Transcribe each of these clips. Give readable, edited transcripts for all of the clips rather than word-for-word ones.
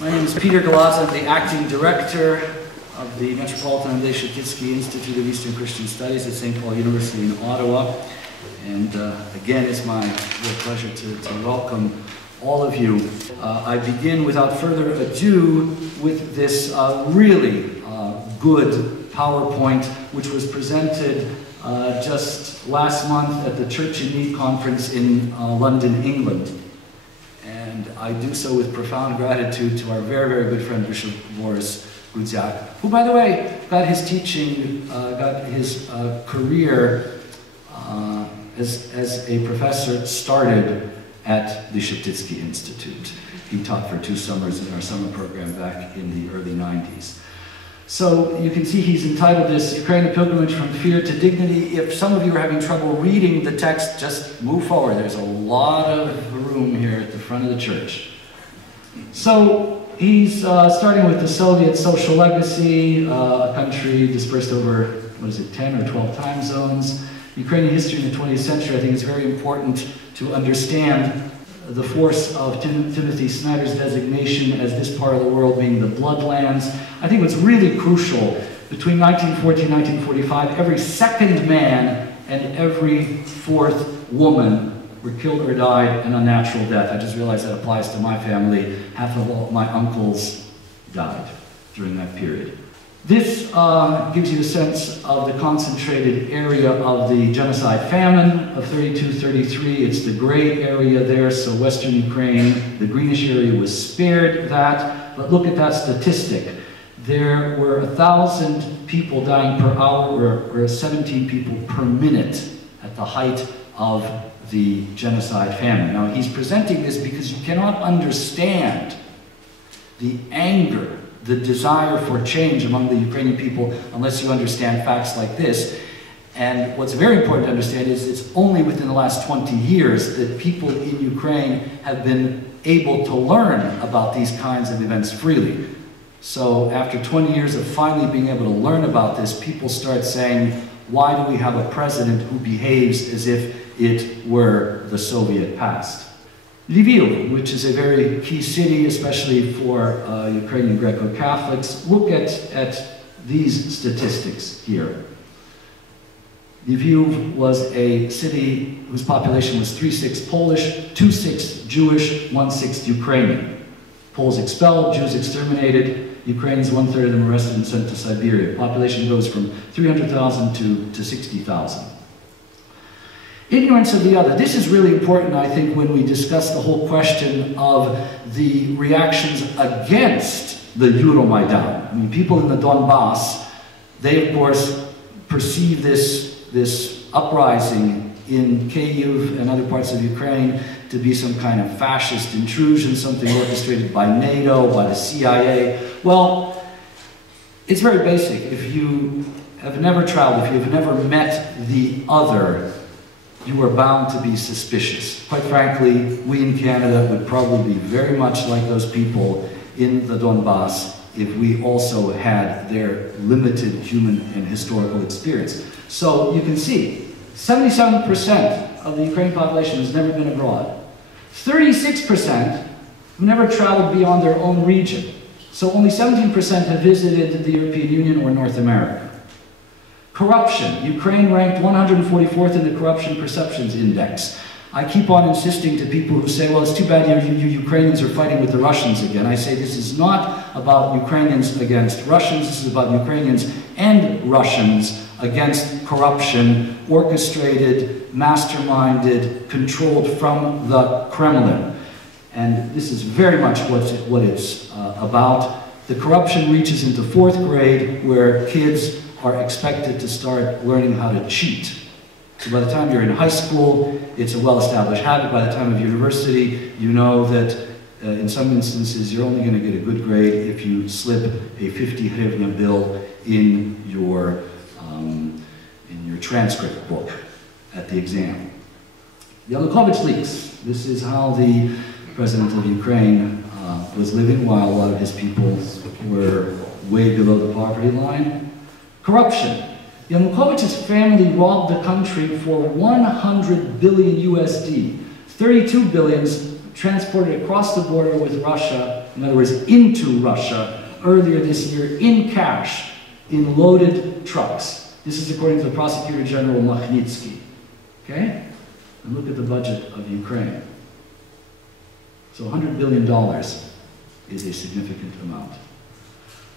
My name is Peter Galadza. I'm the acting director of the Metropolitan and Sheptytsky Institute of Eastern Christian Studies at St. Paul University in Ottawa. And again, it's my real pleasure to welcome all of you. I begin without further ado with this really good PowerPoint, which was presented just last month at the Church in Need conference in London, England. And I do so with profound gratitude to our very, very good friend, Bishop Borys Gudziak, who, by the way, got his teaching, got his career as a professor started at the Sheptytsky Institute. He taught for 2 summers in our summer program back in the early 90s. So you can see he's entitled this Ukrainian Pilgrimage from Fear to Dignity. If some of you are having trouble reading the text, just move forward. There's a lot of room here at the front of the church. So he's starting with the Soviet social legacy, a country dispersed over, what is it, 10 or 12 time zones. Ukrainian history in the 20th century, I think, is very important to understand the force of Timothy Snyder's designation as this part of the world being the bloodlands. I think what's really crucial, between 1940 and 1945, every second man and every 4th woman were killed or died an unnatural death. I just realized that applies to my family. Half of all my uncles died during that period. This gives you a sense of the concentrated area of the genocide famine of 32-33. It's the gray area there, so Western Ukraine, the greenish area was spared that. But look at that statistic. There were 1,000 people dying per hour, or 17 people per minute at the height of the genocide famine. Now, he's presenting this because you cannot understand the anger, the desire for change among the Ukrainian people unless you understand facts like this. And what's very important to understand is it's only within the last 20 years that people in Ukraine have been able to learn about these kinds of events freely. So after 20 years of finally being able to learn about this, people start saying, why do we have a president who behaves as if it were the Soviet past? Lviv, which is a very key city, especially for Ukrainian Greco-Catholics. Look at these statistics here. Lviv was a city whose population was 3/6 Polish, 2/6 Jewish, 1/6 Ukrainian. Poles expelled, Jews exterminated, Ukrainians 1/3 of them arrested and sent to Siberia. Population goes from 300,000 to 60,000. Ignorance of the other. This is really important, I think, when we discuss the whole question of the reactions against the EuroMaidan. I mean, people in the Donbass, they, of course, perceive this uprising in Kyiv and other parts of Ukraine to be some kind of fascist intrusion, something orchestrated by NATO, by the CIA. Well, it's very basic. If you have never traveled, if you've never met the other, you are bound to be suspicious. Quite frankly, we in Canada would probably be very much like those people in the Donbass if we also had their limited human and historical experience. So you can see, 77% of the Ukrainian population has never been abroad. 36% have never traveled beyond their own region. So only 17% have visited the European Union or North America. Corruption. Ukraine ranked 144th in the Corruption Perceptions Index. I keep on insisting to people who say, well, it's too bad you Ukrainians are fighting with the Russians again. I say this is not about Ukrainians against Russians. This is about Ukrainians and Russians against corruption, orchestrated, masterminded, controlled from the Kremlin. And this is very much what it's about. The corruption reaches into 4th grade, where kids are expected to start learning how to cheat. So by the time you're in high school, it's a well-established habit. By the time of university, you know that in some instances, you're only going to get a good grade if you slip a 50 hryvnia bill in your transcript book at the exam. Yanukovych leaks. This is how the president of Ukraine was living while a lot of his people were way below the poverty line. Corruption. Yanukovych's family robbed the country for 100 billion USD. 32 billions transported across the border with Russia in other words, into Russia, earlier this year in cash, in loaded trucks. This is according to the Prosecutor General Magnitsky. Okay? And look at the budget of Ukraine. So $100 billion is a significant amount.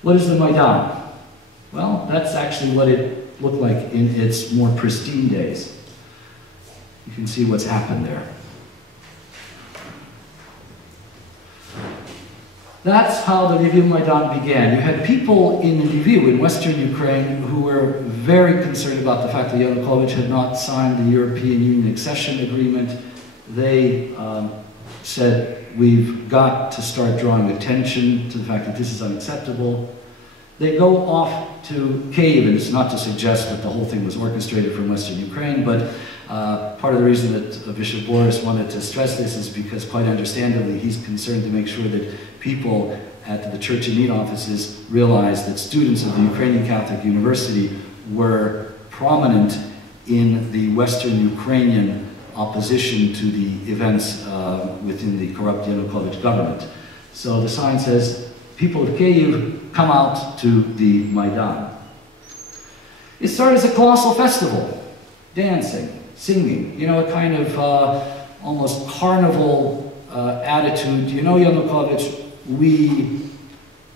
What is the Maidan? Well, that's actually what it looked like in its more pristine days. You can see what's happened there. That's how the Lviv Maidan began. You had people in Lviv, in western Ukraine, who were very concerned about the fact that Yanukovych had not signed the European Union accession agreement. They said, we've got to start drawing attention to the fact that this is unacceptable. They go off to Kyiv, and it's not to suggest that the whole thing was orchestrated from western Ukraine, but part of the reason that Bishop Borys wanted to stress this is because, quite understandably, he's concerned to make sure that people at the Church in Need offices realize that students of the Ukrainian Catholic University were prominent in the Western Ukrainian opposition to the events within the corrupt Yanukovych government. So the sign says, people of Kyiv, come out to the Maidan. It started as a colossal festival, dancing, singing, you know, a kind of almost carnival attitude. You know, Yanukovych, we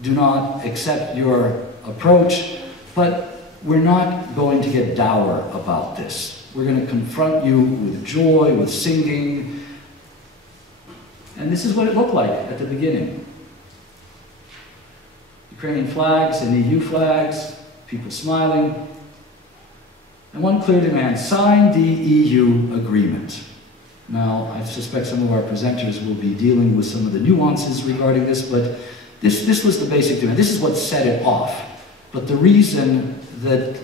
do not accept your approach, but we're not going to get dour about this. We're going to confront you with joy, with singing. And this is what it looked like at the beginning. Ukrainian flags and EU flags, people smiling. And one clear demand, sign the EU agreement. Now, I suspect some of our presenters will be dealing with some of the nuances regarding this, but this was the basic demand. This is what set it off. But the reason that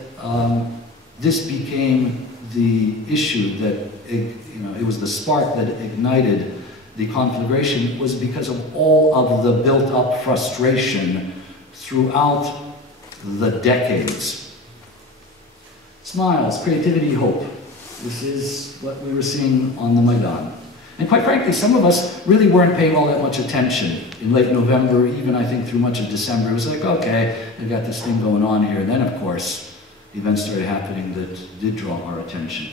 this became the issue, that it was the spark that ignited the conflagration, was because of all of the built-up frustration throughout the decades. Smiles, creativity, hope. This is what we were seeing on the Maidan. And quite frankly, some of us really weren't paying all that much attention in late November, even I think through much of December. It was like, okay, they've got this thing going on here. And then, of course, events started happening that did draw our attention.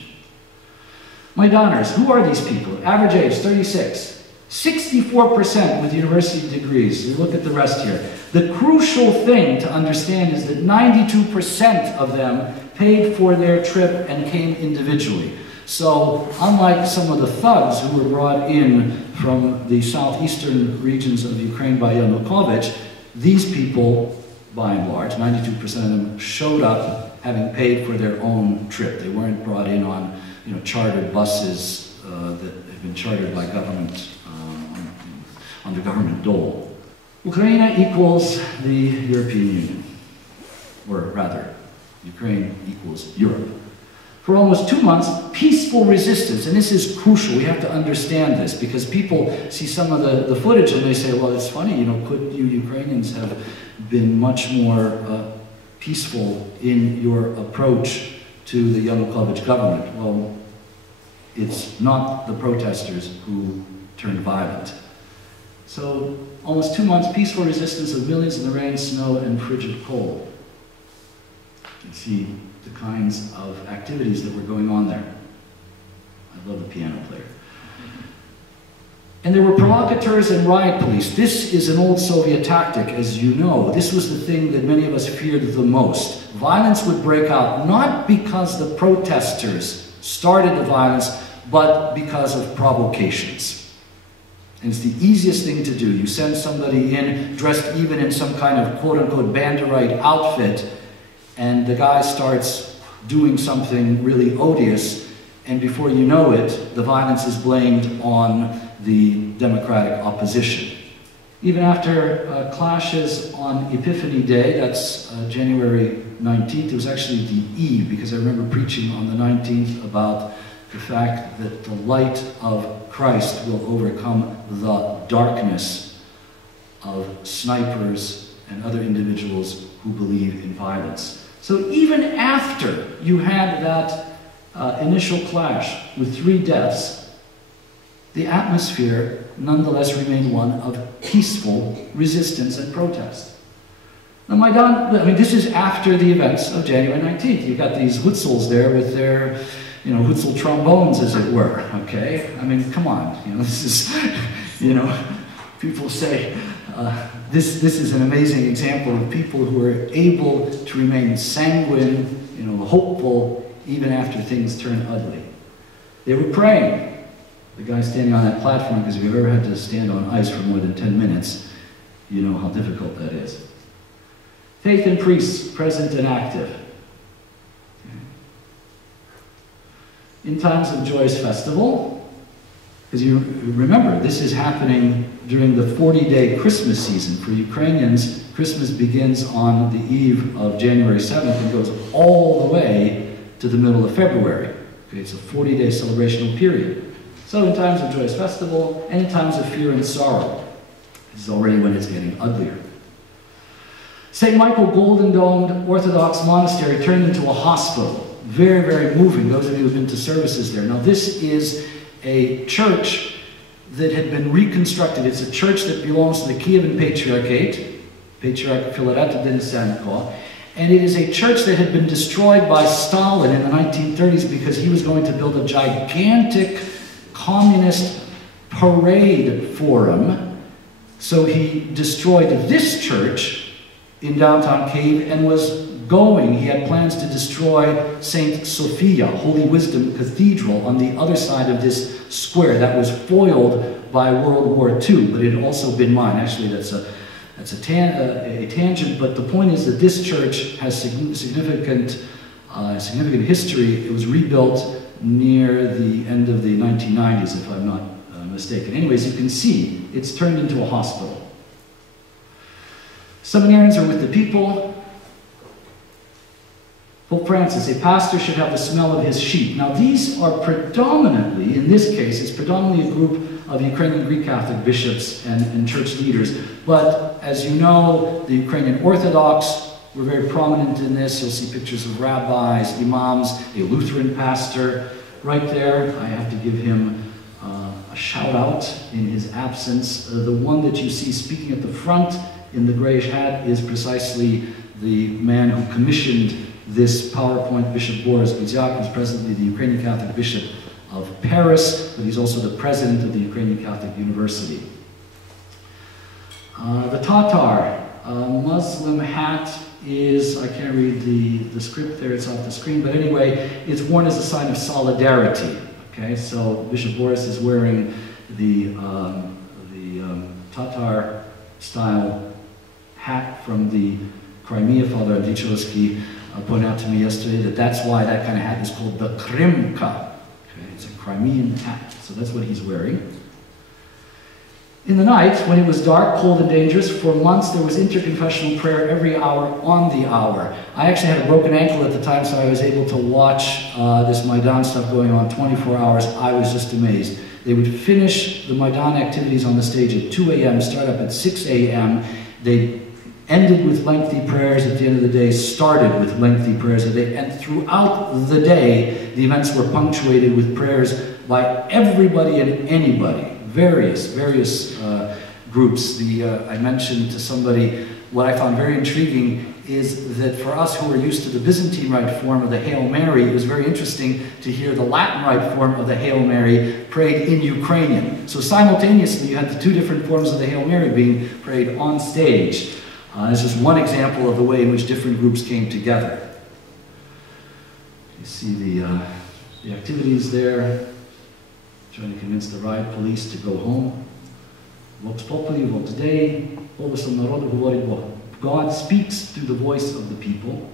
Maidaners, who are these people? Average age, 36. 64% with university degrees. You look at the rest here. The crucial thing to understand is that 92% of them paid for their trip and came individually. So, unlike some of the thugs who were brought in from the southeastern regions of Ukraine by Yanukovych, these people, by and large, 92% of them, showed up having paid for their own trip. They weren't brought in on, chartered buses that had been chartered by government under government dole. Ukraine equals the European Union, or rather, Ukraine equals Europe. For almost 2 months, peaceful resistance, and this is crucial, we have to understand this, because people see some of the footage and they say, well, it's funny, could you Ukrainians have been much more peaceful in your approach to the Yanukovych government? Well, it's not the protesters who turned violent. So, almost 2 months, peaceful resistance of millions in the rain, snow, and frigid cold. You see the kinds of activities that were going on there. I love the piano player. And there were provocateurs and riot police. This is an old Soviet tactic, as you know. This was the thing that many of us feared the most. Violence would break out, not because the protesters started the violence, but because of provocations. And it's the easiest thing to do. You send somebody in, dressed even in some kind of quote-unquote banderite outfit, and the guy starts doing something really odious, and before you know it, the violence is blamed on the democratic opposition. Even after clashes on Epiphany Day, that's January 19th, it was actually the eve, because I remember preaching on the 19th about the fact that the light of Christ will overcome the darkness of snipers and other individuals who believe in violence. So even after you had that initial clash with 3 deaths, the atmosphere nonetheless remained one of peaceful resistance and protest. The Maidan, I mean, this is after the events of January 19th. You've got these Hutsuls there with their, Hutsul trombones, as it were, okay? I mean, come on, this is, people say, this is an amazing example of people who are able to remain sanguine, hopeful, even after things turn ugly. They were praying. The guy standing on that platform, because if you've ever had to stand on ice for more than 10 minutes, you know how difficult that is. Faith in priests, present and active. In times of joyous festival, because you remember, this is happening during the 40-day Christmas season. For Ukrainians, Christmas begins on the eve of January 7th and goes all the way to the middle of February. Okay, it's a 40-day celebrational period. So in times of joyous festival, and in times of fear and sorrow. This is already when it's getting uglier. St. Michael Golden-Domed Orthodox Monastery turned into a hospital. Very, very moving, those of you who have been to services there. Now this is a church that had been reconstructed. It's a church that belongs to the Kievan Patriarchate, Patriarch Filaret Denisenko, and it is a church that had been destroyed by Stalin in the 1930s because he was going to build a gigantic communist parade forum. So he destroyed this church in downtown Kyiv and he had plans to destroy St. Sophia, Holy Wisdom Cathedral, on the other side of this square. That was foiled by World War II, but it had also been mined. Actually, that's a tangent, but the point is that this church has significant history. It was rebuilt near the end of the 1990s, if I'm not mistaken. Anyways, you can see it's turned into a hospital. Seminarians are with the people. Pope Francis, a pastor should have the smell of his sheep. Now these are predominantly, in this case, it's predominantly a group of Ukrainian Greek Catholic bishops and church leaders. But as you know, the Ukrainian Orthodox were very prominent in this. You'll see pictures of rabbis, imams, a Lutheran pastor. Right there, I have to give him a shout out in his absence. The one that you see speaking at the front in the grayish hat is precisely the man who commissioned this PowerPoint, Bishop Borys Gudziak, who's presently the Ukrainian Catholic Bishop of Paris, but he's also the president of the Ukrainian Catholic University. The Tatar Muslim hat is, I can't read the script there, it's off the screen, but anyway, it's worn as a sign of solidarity. Okay, so Bishop Borys is wearing the Tatar-style hat from the Crimea. Father Andrey pointed out to me yesterday that that's why that kind of hat is called the Krimka. Okay, it's a Crimean hat, so that's what he's wearing. In the night, when it was dark, cold, and dangerous, for months there was interconfessional prayer every hour on the hour. I actually had a broken ankle at the time, so I was able to watch this Maidan stuff going on 24 hours. I was just amazed. They would finish the Maidan activities on the stage at 2 a.m., start up at 6 a.m. They ended with lengthy prayers at the end of the day, started with lengthy prayers at the day, and throughout the day, the events were punctuated with prayers by everybody and anybody. Various groups. I mentioned to somebody, what I found very intriguing is that for us who are used to the Byzantine Rite form of the Hail Mary, it was very interesting to hear the Latin Rite form of the Hail Mary prayed in Ukrainian. So simultaneously, you had the two different forms of the Hail Mary being prayed on stage. This is one example of the way in which different groups came together. You see the activities there. Trying to convince the riot police to go home. Vox populi, vox Dei, голосом народу говорить Бог. God speaks through the voice of the people.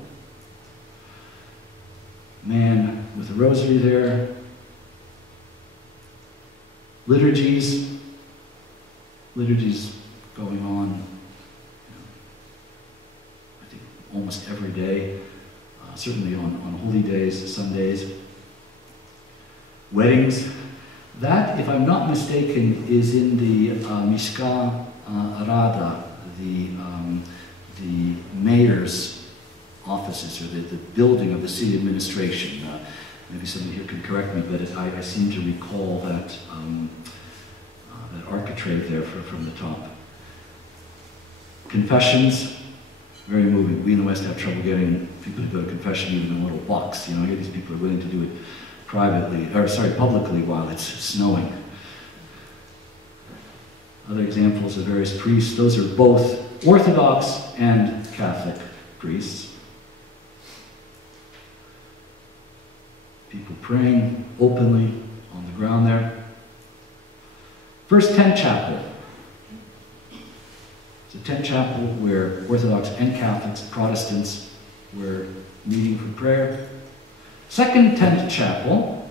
Man with a rosary there. Liturgies. Liturgies going on, I think, almost every day. Certainly on holy days, Sundays. Weddings. That, if I'm not mistaken, is in the Mishka Rada, the mayor's offices, or the building of the city administration. Maybe someone here can correct me, but I seem to recall that that architrave there from the top. Confessions, very moving. We in the West have trouble getting people to go to confession even in a little box. You know, here these people are willing to do it publicly while it's snowing. Other examples of various priests. Those are both Orthodox and Catholic priests. People praying openly on the ground there. First tent chapel. It's a tent chapel where Orthodox and Catholics, Protestants, were meeting for prayer. Second tent chapel,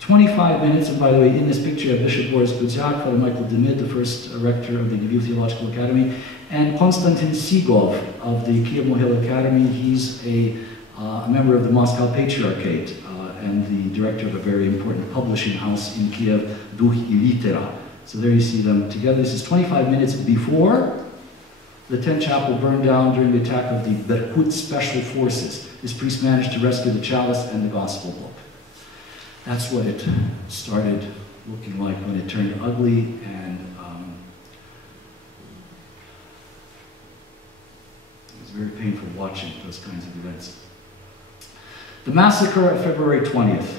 25 minutes, and by the way, in this picture you have Bishop Borys Gudziak, Father Michael Demid, the first rector of the Lviv Theological Academy, and Konstantin Sigov of the Kiev-Mohyla Academy. He's a member of the Moscow Patriarchate and the director of a very important publishing house in Kiev, Duch I Litera. So there you see them together. This is 25 minutes before the tent chapel burned down during the attack of the Berkut Special Forces. This priest managed to rescue the chalice and the gospel book. That's what it started looking like when it turned ugly, and it was very painful watching those kinds of events. The massacre of February 20th.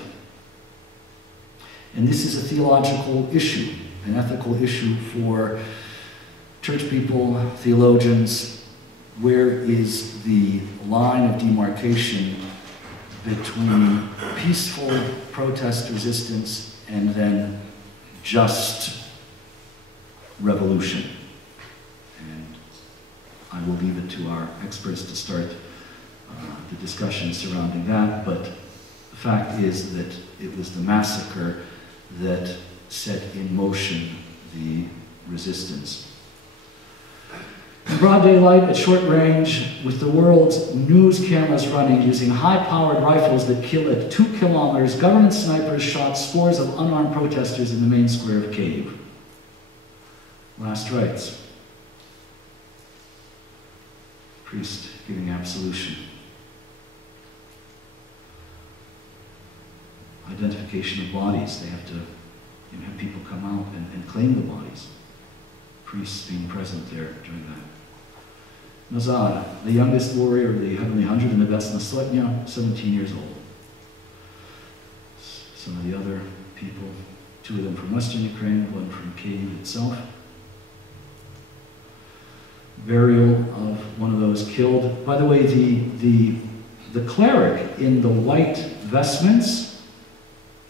And this is a theological issue, an ethical issue for church people, theologians. Where is the line of demarcation between peaceful protest resistance and then just revolution? And I will leave it to our experts to start the discussion surrounding that, but the fact is that it was the massacre that set in motion the resistance. In broad daylight, at short range, with the world's news cameras running, using high-powered rifles that kill at 2 kilometers, government snipers shot scores of unarmed protesters in the main square of Kyiv. Last rites. Priest giving absolution. Identification of bodies. They have to have people come out and claim the bodies. Priests being present there during that. Nazar, the youngest warrior of the Heavenly Hundred in the Vesna Sotnya, 17 years old. Some of the other people, 2 of them from Western Ukraine, 1 from Kyiv itself. Burial of one of those killed. By the way, the cleric in the white vestments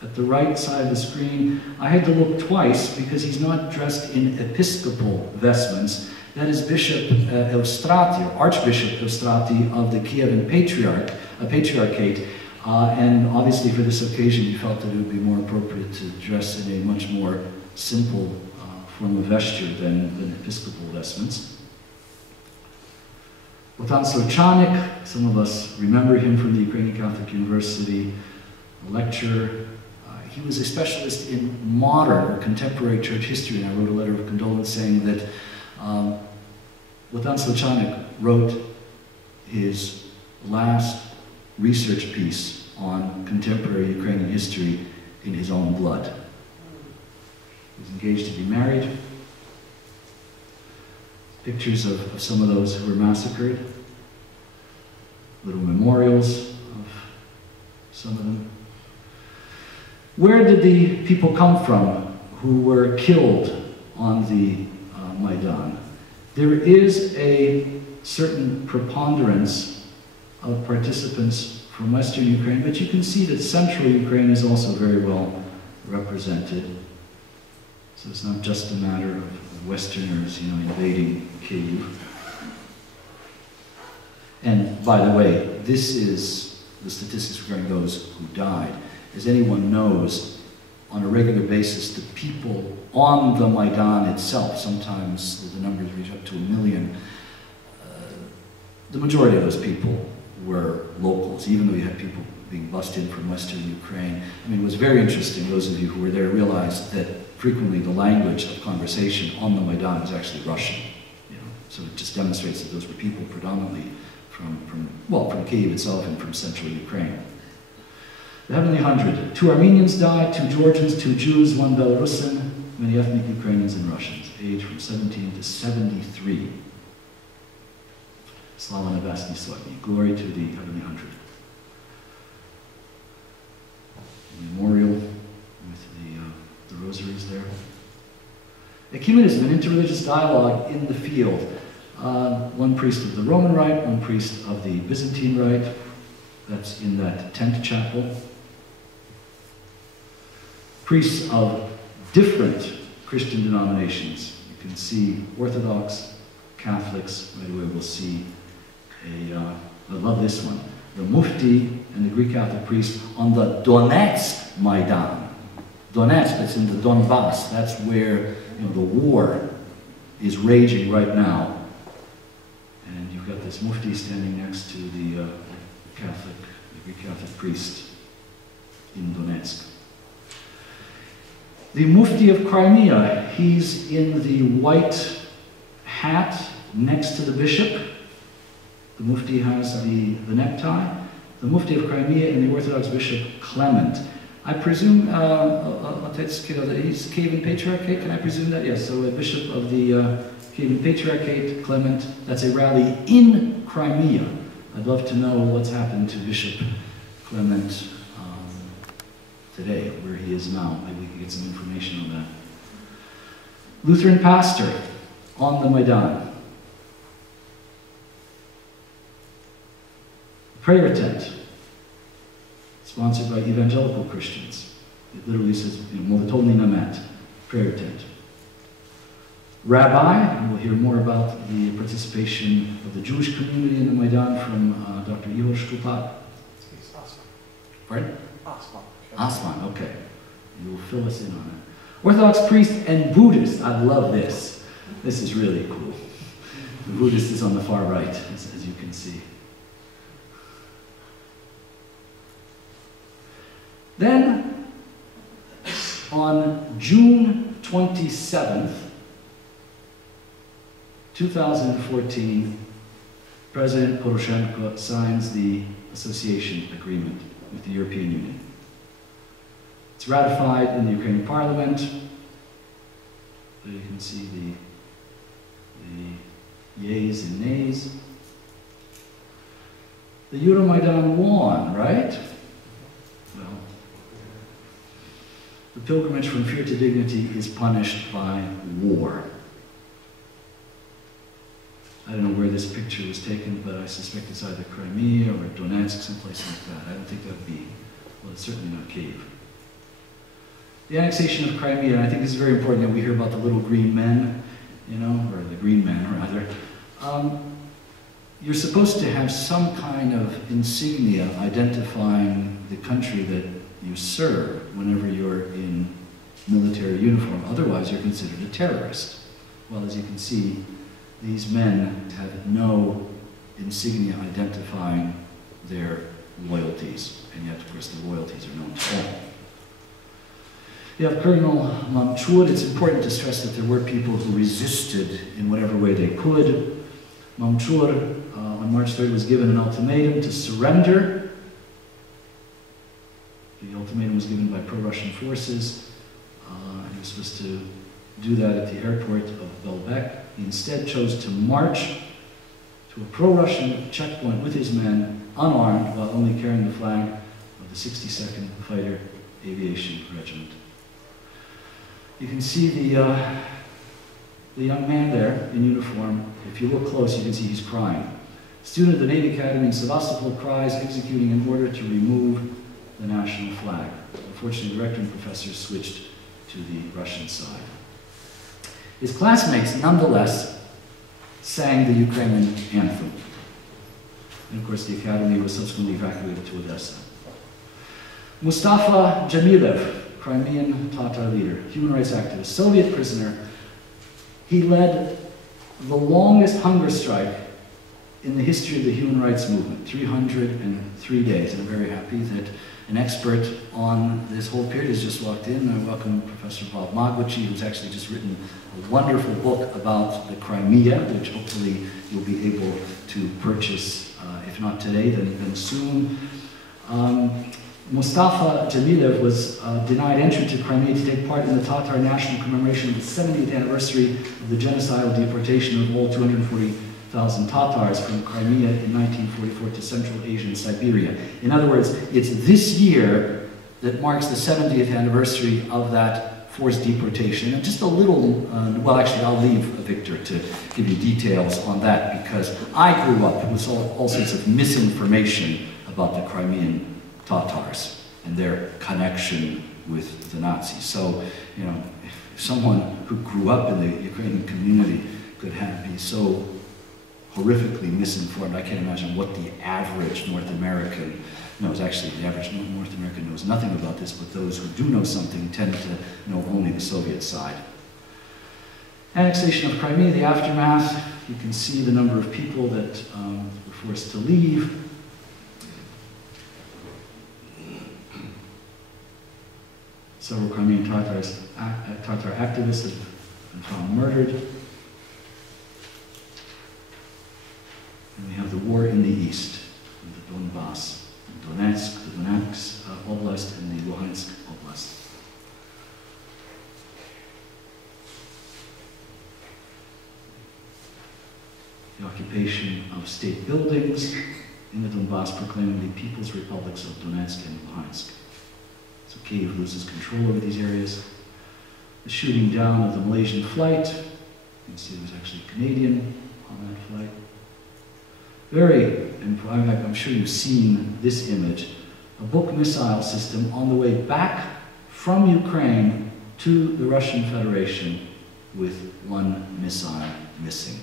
at the right side of the screen, I had to look twice because he's not dressed in episcopal vestments. That is Bishop Eustrati, Archbishop Eustrati of the Kievan Patriarchate. And obviously for this occasion he felt that it would be more appropriate to dress in a much more simple form of vesture than episcopal vestments. Wotan Slochanik, some of us remember him from the Ukrainian Catholic University, a lecturer. He was a specialist in modern or contemporary church history, and I wrote a letter of condolence saying that Wotan Slochanik wrote his last research piece on contemporary Ukrainian history in his own blood. He was engaged to be married. Pictures of some of those who were massacred. Little memorials of some of them. Where did the people come from who were killed on the Maidan? There is a certain preponderance of participants from Western Ukraine, but you can see that Central Ukraine is also very well represented. So it's not just a matter of Westerners, invading Kyiv. And by the way, this is the statistics regarding those who died. As anyone knows, on a regular basis, the people on the Maidan itself, sometimes the numbers reach up to 1 million, the majority of those people were locals, even though you had people being bussed in from Western Ukraine. I mean, it was very interesting. Those of you who were there realized that frequently the language of conversation on the Maidan is actually Russian. So it just demonstrates that those were people predominantly from Kyiv itself and from Central Ukraine. The Heavenly Hundred. 2 Armenians died, 2 Georgians, 2 Jews, 1 Belarusian, many ethnic Ukrainians and Russians, aged from 17 to 73. Slava Nebesny Sotny. Glory to the Heavenly Hundred. Memorial with the rosaries there. Ecumenism, an interreligious dialogue in the field. One priest of the Roman Rite, one priest of the Byzantine Rite. That's in that tent chapel. Priests of different Christian denominations. You can see Orthodox, Catholics. Right away we'll see I love this one. The Mufti and the Greek Catholic priest on the Donetsk Maidan. Donetsk, that's in the Donbass. That's where the war is raging right now. And you've got this Mufti standing next to the Greek Catholic priest in Donetsk. The Mufti of Crimea, he's in the white hat next to the bishop. The Mufti has the necktie. The Mufti of Crimea and the Orthodox Bishop Clement. I presume, he's Kievan Patriarchate, can I presume that? Yes, so a bishop of the Kievan Patriarchate, Clement. That's a rally in Crimea. I'd love to know what's happened to Bishop Clement today, where he is now. Maybe we can get some information on that. Lutheran pastor on the Maidan. Prayer tent, sponsored by evangelical Christians. It literally says, Molitolny Namet, prayer tent. Rabbi, and we'll hear more about the participation of the Jewish community in the Maidan from Dr. Igor Shkupat. Pardon? Aslan, okay. You will fill us in on it. Orthodox priest and Buddhist, I love this. This is really cool. The Buddhist is on the far right, as you can see. Then, on June 27th, 2014, President Poroshenko signs the association agreement with the European Union. It's ratified in the Ukrainian Parliament. There you can see the yeas and nays. The EuroMaidan won, right? Well, the pilgrimage from fear to dignity is punished by war. I don't know where this picture was taken, but I suspect it's either Crimea or Donetsk, someplace like that. I don't think that would be, well, it's certainly not Kyiv. The annexation of Crimea, and I think this is very important that we hear about the little green men, or the green man, rather. You're supposed to have some kind of insignia identifying the country that you serve whenever you're in military uniform. Otherwise, you're considered a terrorist. Well, as you can see, these men have no insignia identifying their loyalties, and yet, of course, the loyalties are known to all. You have Colonel Mamchur. It's important to stress that there were people who resisted in whatever way they could. Mamchur, on March 3rd, was given an ultimatum to surrender. The ultimatum was given by pro-Russian forces. He was supposed to do that at the airport of Belbek. He instead chose to march to a pro-Russian checkpoint with his men, unarmed, while only carrying the flag of the 62nd Fighter Aviation Regiment. You can see the young man there in uniform. If you look close, you can see he's crying. Student of the Navy Academy in Sevastopol cries, executing an order to remove the national flag. Unfortunately, the rector and professors switched to the Russian side. His classmates, nonetheless, sang the Ukrainian anthem. And of course, the academy was subsequently evacuated to Odessa. Mustafa Jamilev, Crimean Tatar leader, human rights activist, Soviet prisoner. He led the longest hunger strike in the history of the human rights movement, 303 days. And I'm very happy that an expert on this whole period has just walked in. I welcome Professor Bob Magwichi, who's actually just written a wonderful book about the Crimea, which hopefully you'll be able to purchase, if not today, then soon. Mustafa Jamilev was denied entry to Crimea to take part in the Tatar national commemoration of the 70th anniversary of the genocidal deportation of all 240,000 Tatars from Crimea in 1944 to Central Asia and Siberia. In other words, it's this year that marks the 70th anniversary of that forced deportation. And just a little, well actually I'll leave Victor to give you details on that, because I grew up with all sorts of misinformation about the Crimean Tatars and their connection with the Nazis. So, you know, if someone who grew up in the Ukrainian community could be so horrifically misinformed, I can't imagine what the average North American knows. Actually, the average North American knows nothing about this, but those who do know something tend to know only the Soviet side. Annexation of Crimea, the aftermath. You can see the number of people that were forced to leave. Several Crimean Tatar activists have been found murdered. And we have the war in the east, in the Donbass, Donetsk, the Donetsk Oblast, and the Luhansk Oblast. The occupation of state buildings in the Donbass, proclaiming the People's Republics of Donetsk and Luhansk. So Kyiv loses control over these areas. The shooting down of the Malaysian flight. You can see there was actually a Canadian on that flight. I'm sure you've seen this image, a Buk missile system on the way back from Ukraine to the Russian Federation with one missile missing.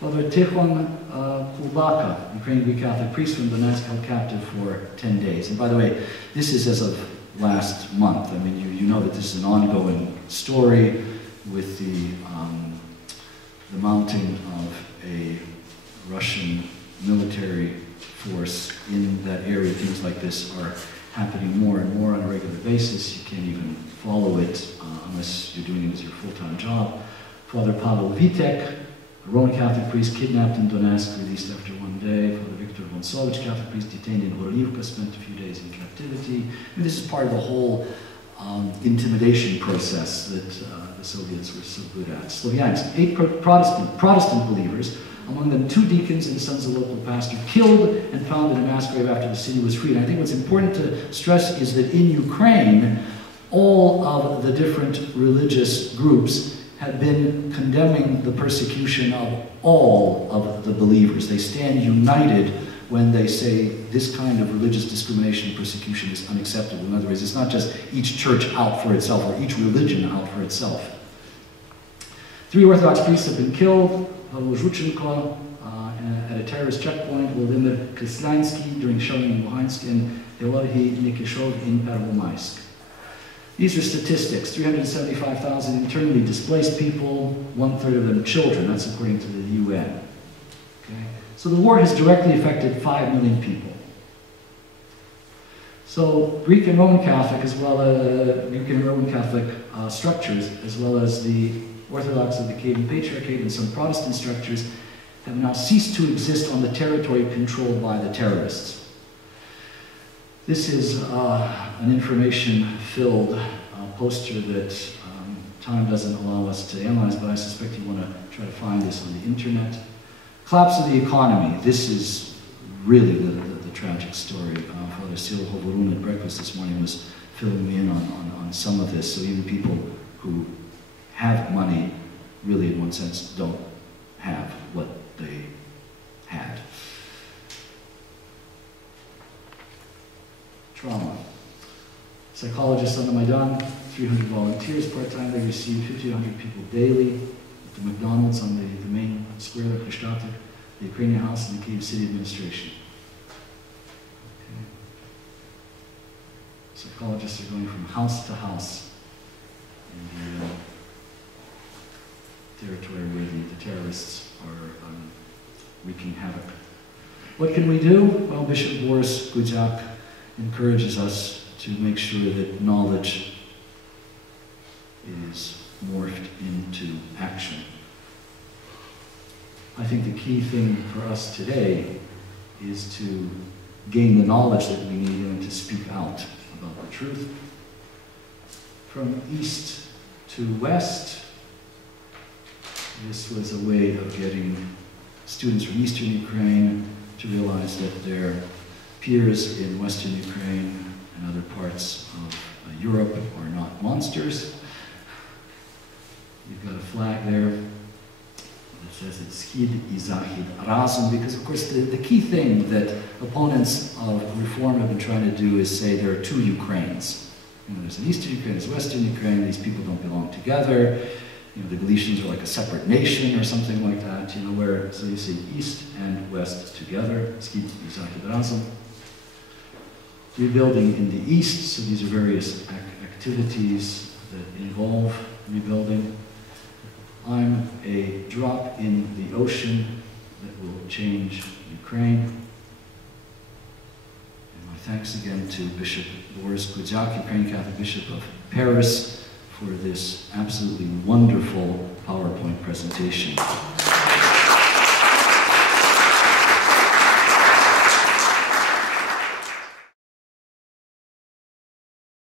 Father Tikhon Kulbaka, Ukrainian Greek Catholic priest from Donetsk, held captive for 10 days. And by the way, this is as of last month. I mean, you know that this is an ongoing story with the mounting of a Russian military force in that area. Things like this are happening more and more on a regular basis. You can't even follow it unless you're doing it as your full-time job. Father Pavel Vitek, a Roman Catholic priest kidnapped in Donetsk, released after one day. Father Victor Vonsovich, Catholic priest detained in Horlivka, spent a few days in captivity. And this is part of the whole intimidation process that the Soviets were so good at. Slovyansk, 8 Protestant believers, among them 2 deacons and sons of a local pastor, killed and found in a mass grave after the city was freed. And I think what's important to stress is that in Ukraine, all of the different religious groups have been condemning the persecution of all of the believers. They stand united when they say this kind of religious discrimination and persecution is unacceptable. In other words, it's not just each church out for itself or each religion out for itself. 3 Orthodox priests have been killed. Pavlo Zhuchenko at a terrorist checkpoint, Vladimir Krislyansky during shelling in Luhansk, and Elohi Nikishov in Pervomaisk. These are statistics: 375,000 internally displaced people, 1/3 of them children. That's according to the UN. Okay? So the war has directly affected 5 million people. So Greek and Roman Catholic, as well as Greek and Roman Catholic structures, as well as the Orthodox of the Kievan Patriarchate and some Protestant structures, have now ceased to exist on the territory controlled by the terrorists. This is an information-filled poster that time doesn't allow us to analyze, but I suspect you want to try to find this on the internet. Collapse of the economy. This is really the tragic story. Father Cyril Hovorun at breakfast this morning was filling me in on some of this. So even people who have money really, in one sense, don't have what they had. Trauma. Psychologists on the Maidan, 300 volunteers part-time. They receive 50 to 100 people daily. At the McDonald's on the main square, the Krishtatik, the Ukrainian House, and the Kyiv City Administration. Okay. Psychologists are going from house to house in the territory where the terrorists are wreaking havoc. What can we do? Well, Bishop Borys Gudziak encourages us to make sure that knowledge is morphed into action. I think the key thing for us today is to gain the knowledge that we need and to speak out about the truth. From east to west, this was a way of getting students from eastern Ukraine to realize that their peers in western Ukraine and other parts of Europe are not monsters. You've got a flag there that says it's Schid i Zahid Razum, because of course the key thing that opponents of reform have been trying to do is say there are two Ukraines. You know, there's an eastern Ukraine, there's western Ukraine, these people don't belong together. You know, the Galicians are like a separate nation or something like that, you know, where, so you see east and west together, Schid i Zahid Razum. Rebuilding in the east, so these are various activities that involve rebuilding. I'm a drop in the ocean that will change Ukraine. And my thanks again to Bishop Borys Gudziak, Ukrainian Catholic Bishop of Paris, for this absolutely wonderful PowerPoint presentation.